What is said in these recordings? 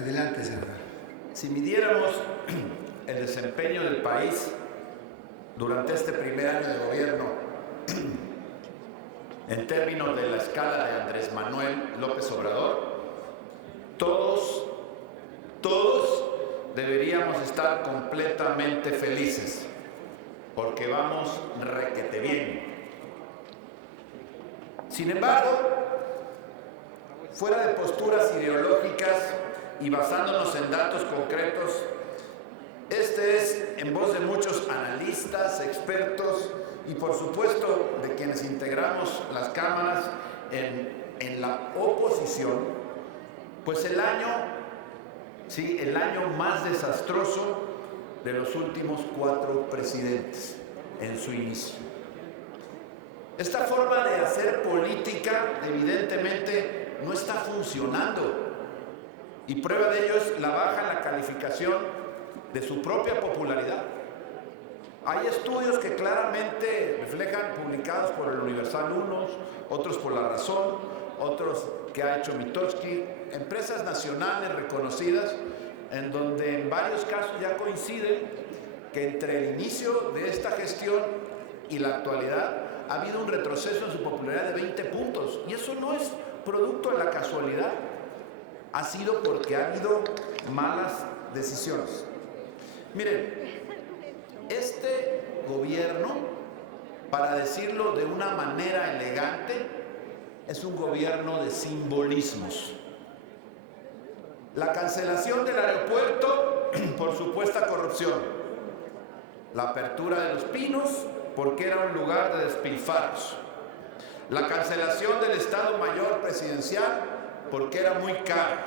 Adelante, senador. Si midiéramos el desempeño del país durante este primer año de gobierno en términos de la escala de Andrés Manuel López Obrador, todos deberíamos estar completamente felices porque vamos requete bien. Sin embargo, fuera de posturas ideológicas y basándonos en datos concretos, este es, en voz de muchos analistas, expertos y por supuesto de quienes integramos las cámaras en la oposición, pues el año más desastroso de los últimos 4 presidentes en su inicio. Esta forma de hacer política evidentemente no está funcionando y prueba de ello es la baja en la calificación de su propia popularidad. Hay estudios que claramente reflejan, publicados por el Universal unos, otros por La Razón, otros que ha hecho Mitofsky, empresas nacionales reconocidas, en donde en varios casos ya coinciden que entre el inicio de esta gestión y la actualidad ha habido un retroceso en su popularidad de 20 puntos. Y eso no es producto de la casualidad, ha sido porque ha habido malas decisiones. Miren, este gobierno, para decirlo de una manera elegante, es un gobierno de simbolismos. La cancelación del aeropuerto por supuesta corrupción. La apertura de Los Pinos porque era un lugar de despilfarros. La cancelación del Estado Mayor Presidencial porque era muy caro.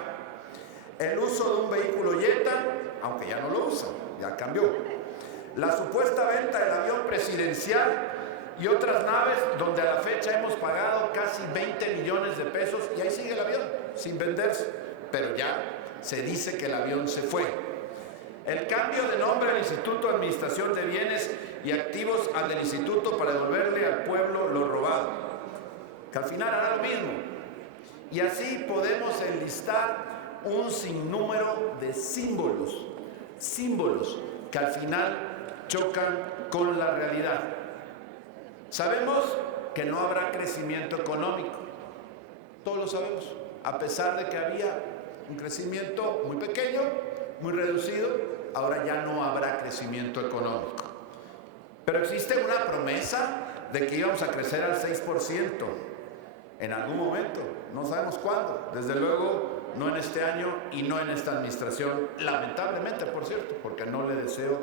El uso de un vehículo Jetta, aunque ya no lo usa, ya cambió. La supuesta venta del avión presidencial y otras naves donde a la fecha hemos pagado casi 20 millones de pesos y ahí sigue el avión, sin venderse, pero ya se dice que el avión se fue. El cambio de nombre al Instituto de Administración de Bienes y Activos al del Instituto para devolverle al pueblo lo robado, que al final hará lo mismo. Y así podemos enlistar un sinnúmero de símbolos que al final chocan con la realidad. Sabemos que no habrá crecimiento económico, todos lo sabemos, a pesar de que había un crecimiento muy pequeño, muy reducido, ahora ya no habrá crecimiento económico. Pero existe una promesa de que íbamos a crecer al 6% en algún momento, no sabemos cuándo, desde luego no en este año y no en esta administración, lamentablemente, por cierto, porque no le deseo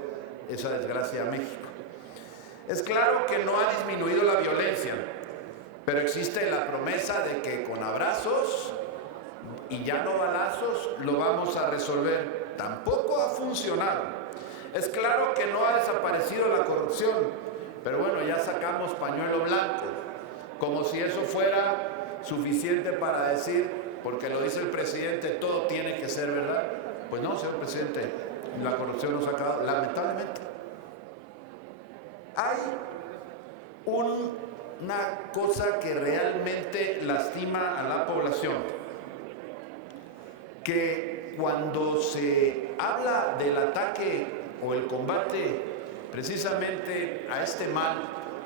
esa desgracia a México. Es claro que no ha disminuido la violencia, pero existe la promesa de que con abrazos y ya no balazos lo vamos a resolver. Tampoco ha funcionado. Es claro que no ha desaparecido la corrupción, pero bueno, ya sacamos pañuelo blanco, como si eso fuera suficiente para decir, porque lo dice el presidente, todo tiene que ser verdad. Pues no, señor presidente, la corrupción nos ha acabado, lamentablemente. Hay una cosa que realmente lastima a la población, que cuando se habla del ataque o el combate precisamente a este mal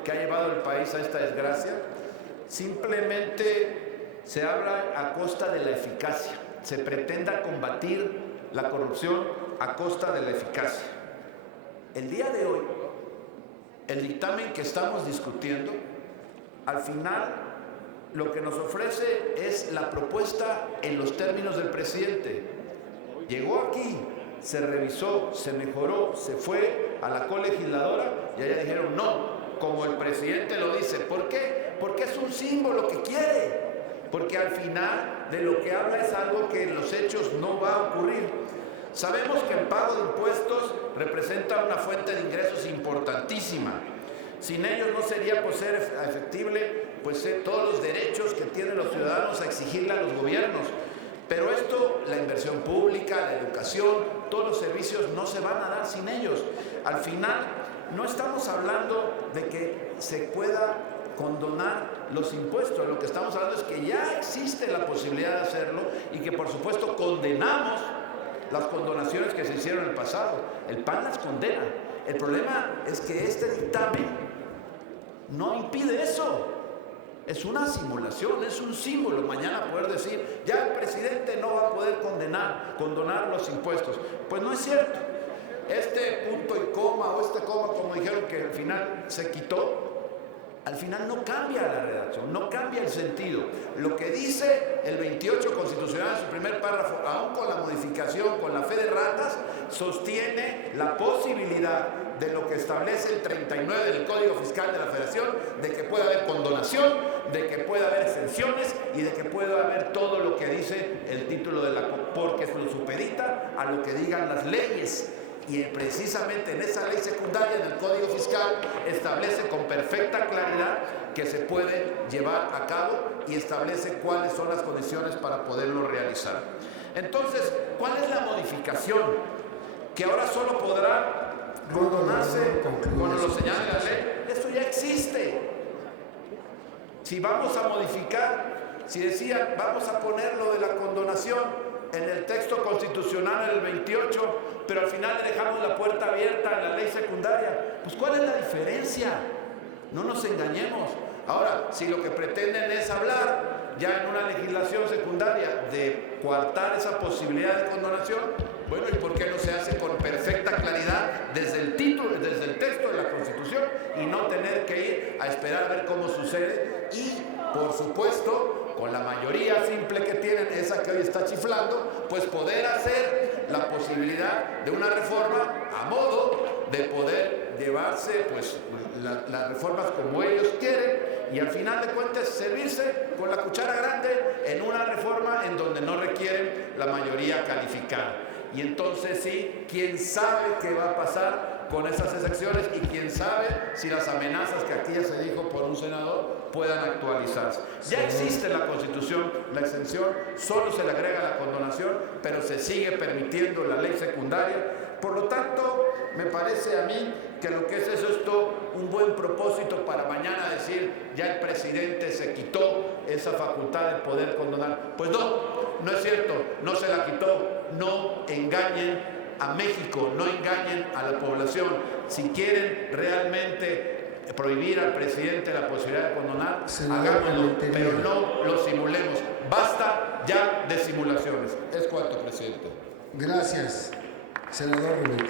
que ha llevado al país a esta desgracia, simplemente se habla a costa de la eficacia. Se pretenda combatir la corrupción a costa de la eficacia. El día de hoy, el dictamen que estamos discutiendo, al final lo que nos ofrece es la propuesta en los términos del presidente. Llegó aquí, se revisó, se mejoró, se fue a la colegisladora y allá dijeron no, como el presidente lo dice. ¿Por qué? Porque es un símbolo que quiere. Porque al final de lo que habla es algo que en los hechos no va a ocurrir. Sabemos que el pago de impuestos representa una fuente de ingresos importantísima. Sin ellos no sería efectible todos los derechos que tienen los ciudadanos a exigirle a los gobiernos. Pero esto, la inversión pública, la educación, todos los servicios no se van a dar sin ellos. Al final, no estamos hablando de que se pueda condonar los impuestos. Lo que estamos hablando es que ya existe la posibilidad de hacerlo y que por supuesto condenamos las condonaciones que se hicieron en el pasado. El PAN las condena. El problema es que este dictamen no impide eso. Es una simulación, es un símbolo. Mañana poder decir, ya el presidente no va a poder condonar los impuestos. Pues no es cierto. Este punto y coma o este coma, como dijeron que al final se quitó, al final no cambia la redacción, no cambia el sentido. Lo que dice el 28 constitucional en su primer párrafo, aún con la modificación, con la fe de ratas, sostiene la posibilidad de lo que establece el 39 del Código Fiscal de la Federación, de que pueda haber condonación, de que pueda haber exenciones y de que pueda haber todo lo que dice el título de la... porque lo supedita a lo que digan las leyes. Y precisamente en esa ley secundaria, en el Código Fiscal, establece con perfecta claridad que se puede llevar a cabo y establece cuáles son las condiciones para poderlo realizar. Entonces, ¿cuál es la modificación? Que ahora solo podrá condonarse cuando lo señale la ley. Esto ya existe. Si vamos a modificar, si decía, vamos a poner lo de la condonación en el texto constitucional en el 28, pero al final le dejamos la puerta abierta en la ley secundaria, pues ¿cuál es la diferencia? No nos engañemos. Ahora, si lo que pretenden es hablar ya en una legislación secundaria de coartar esa posibilidad de condonación, bueno, ¿y por qué no se hace con perfecta claridad desde el título, desde el texto de la Constitución y no tener que ir a esperar a ver cómo sucede? Y, por supuesto, con la mayoría simple que tienen, esa que hoy está chiflando, pues poder hacer la posibilidad de una reforma a modo de poder llevarse pues las reformas como ellos quieren y al final de cuentas servirse con la cuchara grande en una reforma en donde no requieren la mayoría calificada. Y entonces sí, quién sabe qué va a pasar con esas excepciones y quién sabe si las amenazas que aquí ya se dijo por un senador puedan actualizarse. Ya existe en la Constitución la exención, solo se le agrega la condonación, pero se sigue permitiendo la ley secundaria. Por lo tanto, me parece a mí que lo que es esto un buen propósito para mañana decir, ya el presidente se quitó esa facultad de poder condonar. Pues no es cierto, no se la quitó, no engañen a México, no engañen a la población. Si quieren realmente prohibir al presidente la posibilidad de condonar, hagámoslo, pero no lo simulemos. Basta ya de simulaciones. Es cuanto, presidente. Gracias, senador Rementería.